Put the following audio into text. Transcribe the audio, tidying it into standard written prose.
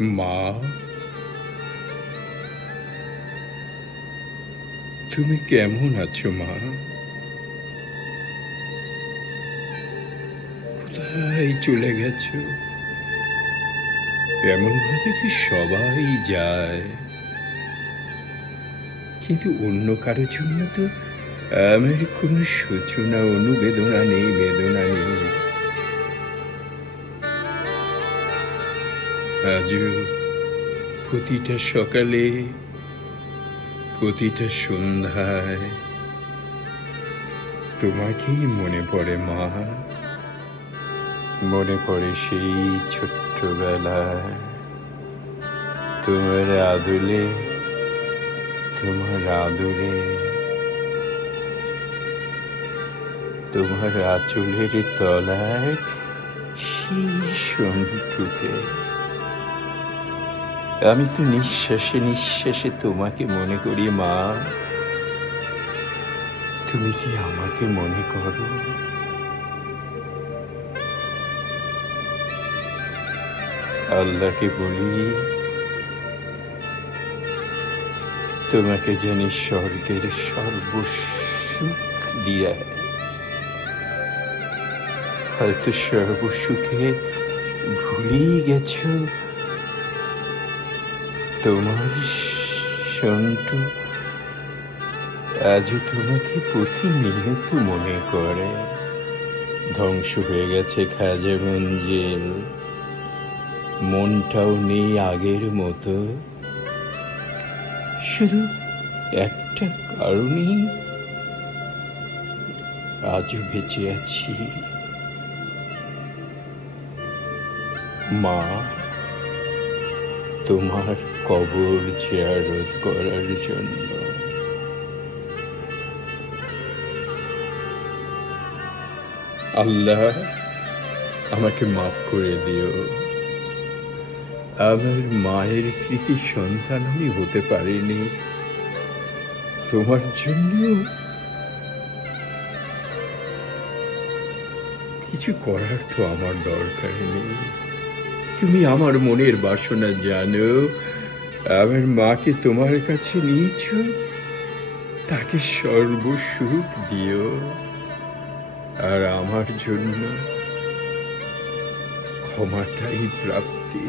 মা, তুমি কেমন আছো মা? কোথায় চলে গেছো? এমন ভাবে কি সবাই যায়, কিন্তু অন্য কারোর জন্য তো আমার কোনো সূচনা অনুবেদনা নেই, বেদনা নেই। আজও প্রতিটা সকালে, প্রতিটা সন্ধ্যায় তোমাকেই মনে পড়ে মা। মনে পড়ে সেই ছোট্টবেলায় তোমার আদলে, তোমার আদরে, তোমার আঁচলের তলায় সেই সন্টুকে। আমি তো নিঃশ্বাসে নিঃশ্বাসে তোমাকে মনে করি মা। তুমি কি আমাকে মনে করো? আল্লাহকে বলি, তোমাকে জানি স্বর্গের সর্বসুখ দিয়া। হয়তো সর্বসুখে ভুলেই গেছ তোমার সন্টু আজও তোমাকে প্রতিনিয়ত মনে করে। ধ্বংস হয়ে গেছে খাজা মঞ্জিল, মনটাও নেই আগের মতো। শুধু একটা কারণেই আজও বেঁচে আছি মা, তোমার কবর জিয়ারত করার জন্য। আল্লাহ আমাকে মাফ করে দিও। আমার মায়ের কৃতি সন্তান আমি হতে পারিনি। তোমার জন্য কিছু করার তো আমার দরকার নেই। তুমি আমার মনের বাসনা জানো। আমার মাকে তোমার কাছে নিয়েছ, তাকে সর্বসুখ দিও। আর আমার জন্য ক্ষমাটাই প্রাপ্তি।